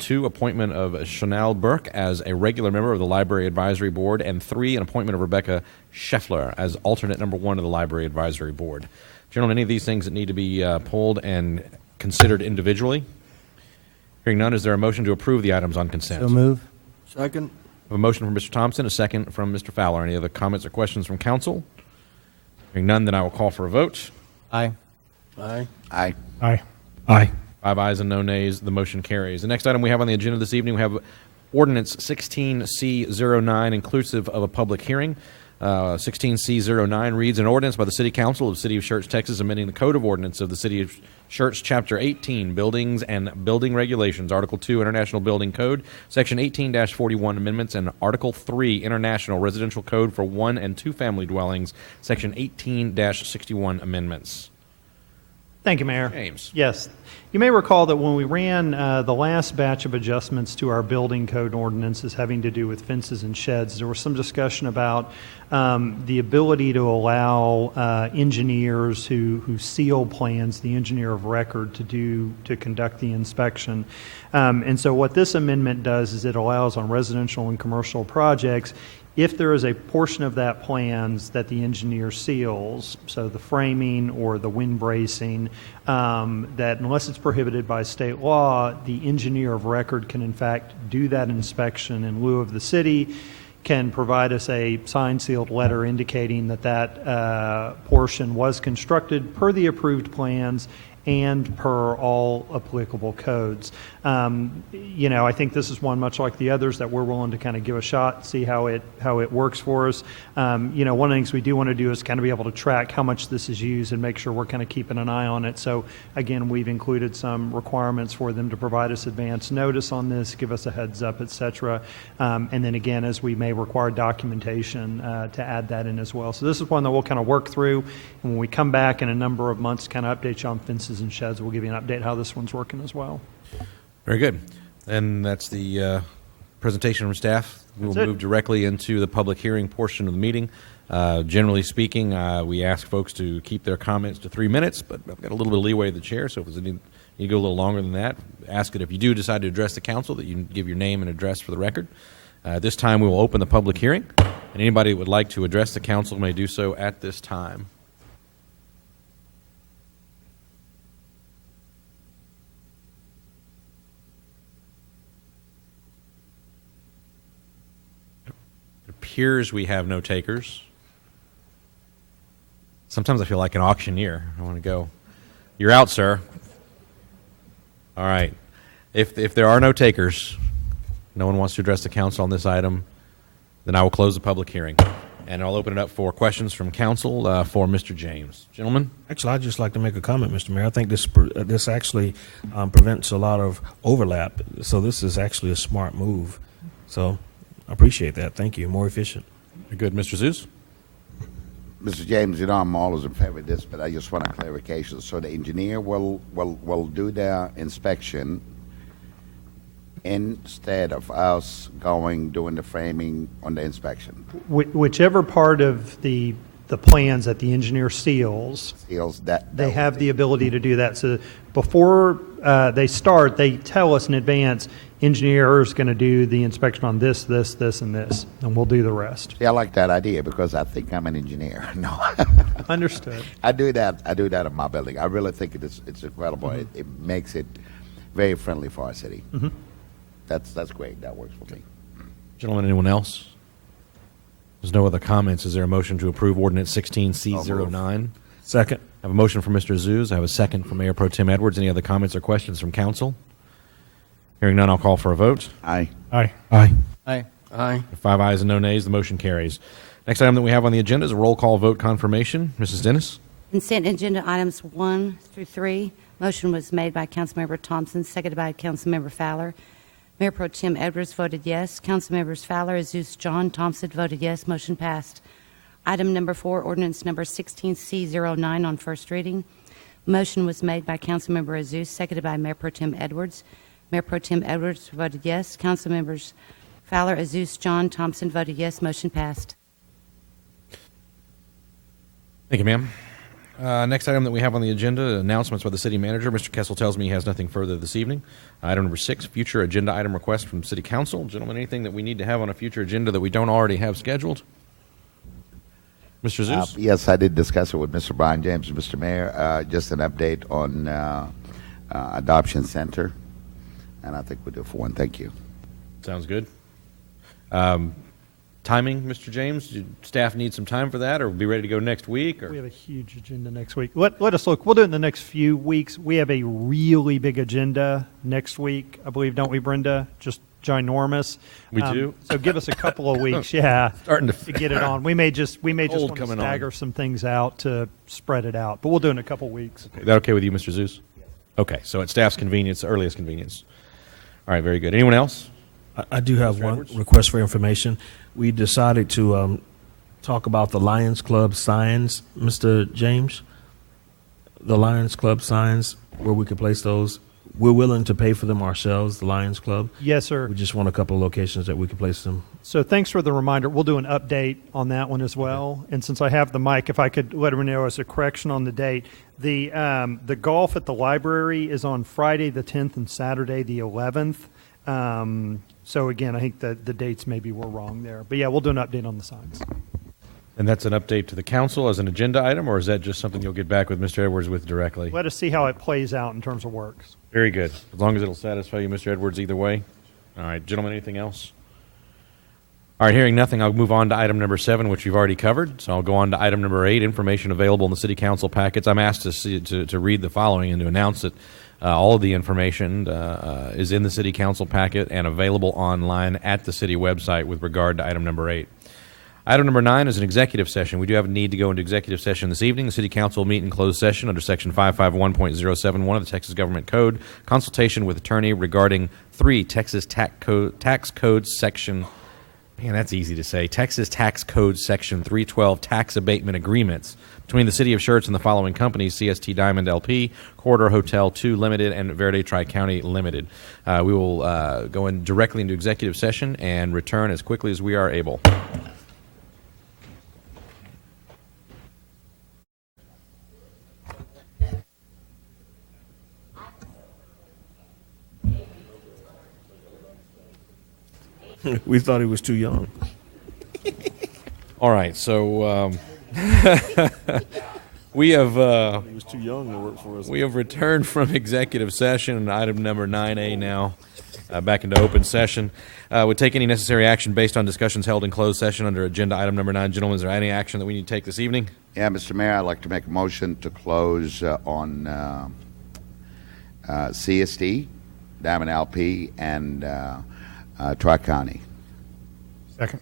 2, appointment of Chanel Burke as a regular member of the Library Advisory Board. And 3, an appointment of Rebecca Scheffler as alternate number 1 of the Library Advisory Board. Gentlemen, any of these things that need to be pulled and considered individually? Hearing none, is there a motion to approve the items on consent? So move. Second. A motion from Mr. Thompson, a second from Mr. Fowler. Any other comments or questions from council? Hearing none, then I will call for a vote. Aye. Aye. Aye. Aye. Aye. 5 ayes and no nays. The motion carries. The next item we have on the agenda this evening, we have Ordinance 16C09, inclusive of a public hearing. 16C09 reads, an ordinance by the City Council of the City of Schertz, Texas, amending the Code of Ordinance of the City of Schertz, Chapter 18, Buildings and Building Regulations, Article 2, International Building Code, Section 18-41 Amendments, and Article 3, International Residential Code for 1 and 2 family dwellings, Section 18-61 Amendments. Thank you, Mayor. James. Yes. You may recall that when we ran the last batch of adjustments to our building code ordinances having to do with fences and sheds, there was some discussion about the ability to allow engineers who seal plans, the engineer of record, to conduct the inspection. And so what this amendment does is it allows on residential and commercial projects, if there is a portion of that plans that the engineer seals, so the framing or the wind bracing, that unless it's prohibited by state law, the engineer of record can in fact do that inspection in lieu of the city, can provide us a signed sealed letter indicating that that portion was constructed per the approved plans and per all applicable codes. I think this is one much like the others that we're willing to kind of give a shot, see how it works for us. One of the things we do want to do is kind of be able to track how much this is used and make sure we're kind of keeping an eye on it. So again, we've included some requirements for them to provide us advance notice on this, give us a heads up, et cetera. And then again, as we may require documentation to add that in as well. So this is one that we'll kind of work through. And when we come back in a number of months, kind of update you on fences and sheds, we'll give you an update how this one's working as well. Very good. And that's the presentation from staff. We'll move directly into the public hearing portion of the meeting. Generally speaking, we ask folks to keep their comments to 3 minutes, but I've got a little bit of leeway in the chair, so if you go a little longer than that, ask it if you do decide to address the council that you give your name and address for the record. This time we will open the public hearing, and anybody that would like to address the council may do so at this time. Appears we have no takers. Sometimes I feel like an auctioneer. I want to go. You're out, sir. All right. If there are no takers, no one wants to address the council on this item, then I will close the public hearing. And I'll open it up for questions from council for Mr. James. Gentlemen? Actually, I'd just like to make a comment, Mr. Mayor. I think this actually prevents a lot of overlap. So this is actually a smart move. So I appreciate that. Thank you. More efficient. Good. Mr. Zeus? Mr. James, I'm always in favor of this, but I just want a clarification. So the engineer will do their inspection instead of us doing the framing on the inspection. Whichever part of the plans that the engineer seals that they have the ability to do that. So before they start, they tell us in advance, engineer is going to do the inspection on this, this, this, and this, and we'll do the rest. See, I like that idea because I think I'm an engineer. No. Understood. I do that in my building. I really think it's incredible. Mm-hmm. It makes it very friendly for our city. Mm-hmm. That's great. That works for me. Gentlemen, anyone else? There's no other comments. Is there a motion to approve Ordinance 16C09? Second. I have a motion from Mr. Zeus. I have a second from Mayor Pro Tem Edwards. Any other comments or questions from council? Hearing none, I'll call for a vote. Aye. Aye. Aye. Aye. Aye. 5 ayes and no nays. The motion carries. Next item that we have on the agenda is a roll call vote confirmation. Mrs. Dennis? Consent agenda items 1 through 3. Motion was made by Councilmember Thompson, seconded by Councilmember Fowler, Mayor Pro Tem Edwards voted yes. Councilmembers Fowler, Azus, John, Thompson voted yes. Motion passed. Item number 4, ordinance number 16C09 on first reading. Motion was made by Councilmember Azus, seconded by Mayor Pro Tem Edwards. Mayor Pro Tem Edwards voted yes. Councilmembers Fowler, Azus, John, Thompson voted yes. Motion passed. Thank you, ma'am. Next item that we have on the agenda, announcements by the city manager. Mr. Kessel tells me he has nothing further this evening. Item number 6, future agenda item request from city council. Gentlemen, anything that we need to have on a future agenda that we don't already have scheduled? Mr. Zeus? Yes, I did discuss it with Mr. Brian James and Mr. Mayor. Just an update on Adoption Center. And I think we'll do it for one. Thank you. Sounds good. Timing, Mr. James? Do staff need some time for that, or be ready to go next week? Or? We have a huge agenda next week. Let us look. We'll do it in the next few weeks. We have a really big agenda next week, I believe, don't we, Brenda? Just ginormous. We do? So give us a couple of weeks, yeah, Starting to get it on. We may just want to coming stagger on. some things out to spread it out, but we'll do it in a couple of weeks. Is that okay with you, Mr. Zeus? Okay, so at staff's convenience, earliest convenience. All right, very good. Anyone else? I do have Mr. one Edwards? request for information. We decided to talk about the Lions Club signs, Mr. James. The Lions Club signs, where we could place those. We're willing to pay for them ourselves, the Lions Club. Yes, sir. We just want a couple of locations that we can place them. So thanks for the reminder. We'll do an update on that one as well. And since I have the mic, if I could let everyone know as a correction on the date, the golf at the library is on Friday the 10th and Saturday the 11th. So again, I think the dates maybe were wrong there. But yeah, we'll do an update on the signs. And that's an update to the council as an agenda item, or is that just something you'll get back with Mr. Edwards with directly? Let us see how it plays out in terms of works. Very good. As long as it'll satisfy you, Mr. Edwards, either way. All right, gentlemen, anything else? All right, hearing nothing, I'll move on to item number 7, which we've already covered. So I'll go on to item number 8, information available in the city council packets. I'm asked to read the following and to announce that all of the information is in the city council packet and available online at the city website with regard to item number 8. Item number 9 is an executive session. We do have a need to go into executive session this evening. The City Council will meet in closed session under Section 551.071 of the Texas Government Code. Consultation with attorney regarding 3 Texas Tax Code Section, man, that's easy to say, Texas Tax Code Section 312 tax abatement agreements between the City of Schertz and the following companies: CST Diamond LP, Corridor Hotel 2 Limited, and Verde Tri-County Limited. We will go in directly into executive session and return as quickly as we are able. We thought he was too young. All right, so we have He was too young to work for us. we have returned from executive session, item number 9A now, back into open session. Would take any necessary action based on discussions held in closed session under agenda item number 9. Gentlemen, is there any action that we need to take this evening? Yeah, Mr. Mayor, I'd like to make a motion to close on CST, Diamond LP, and Tri-County. Second.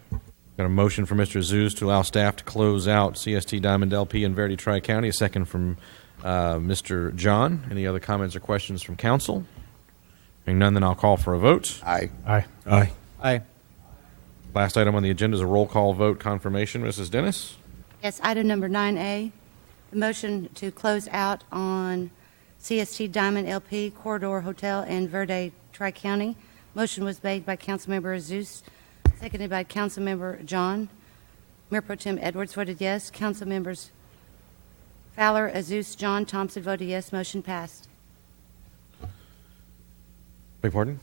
Got a motion from Mr. Zeus to allow staff to close out CST Diamond LP and Verde Tri-County. A second from Mr. John. Any other comments or questions from council? Hearing none, then I'll call for a vote. Aye. Aye. Aye. Aye. Last item on the agenda is a roll call vote confirmation. Mrs. Dennis? Yes, item number 9A, the motion to close out on CST Diamond LP, Corridor Hotel, and Verde Tri-County. Motion was made by Councilmember Azus, seconded by Councilmember John. Mayor Pro Tem Edwards voted yes. Councilmembers Fowler, Azus, John, Thompson voted yes. Motion passed. Beg pardon?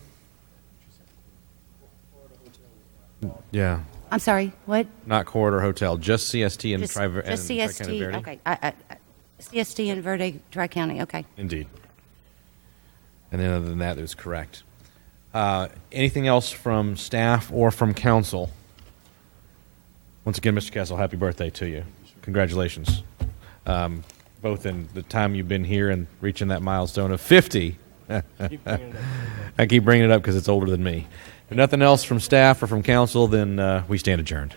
Yeah, I'm sorry, what? not Corridor Hotel, just CST and Just Tri-County CST, Verde? okay. CST and Verde Tri-County, okay. Indeed. And then other than that, it was correct. Anything else from staff or from council? Once again, Mr. Kessel, happy birthday to you. Congratulations. Both in the time you've been here and reaching that milestone of 50. I keep bringing it up because it's older than me. If nothing else from staff or from council, then we stand adjourned.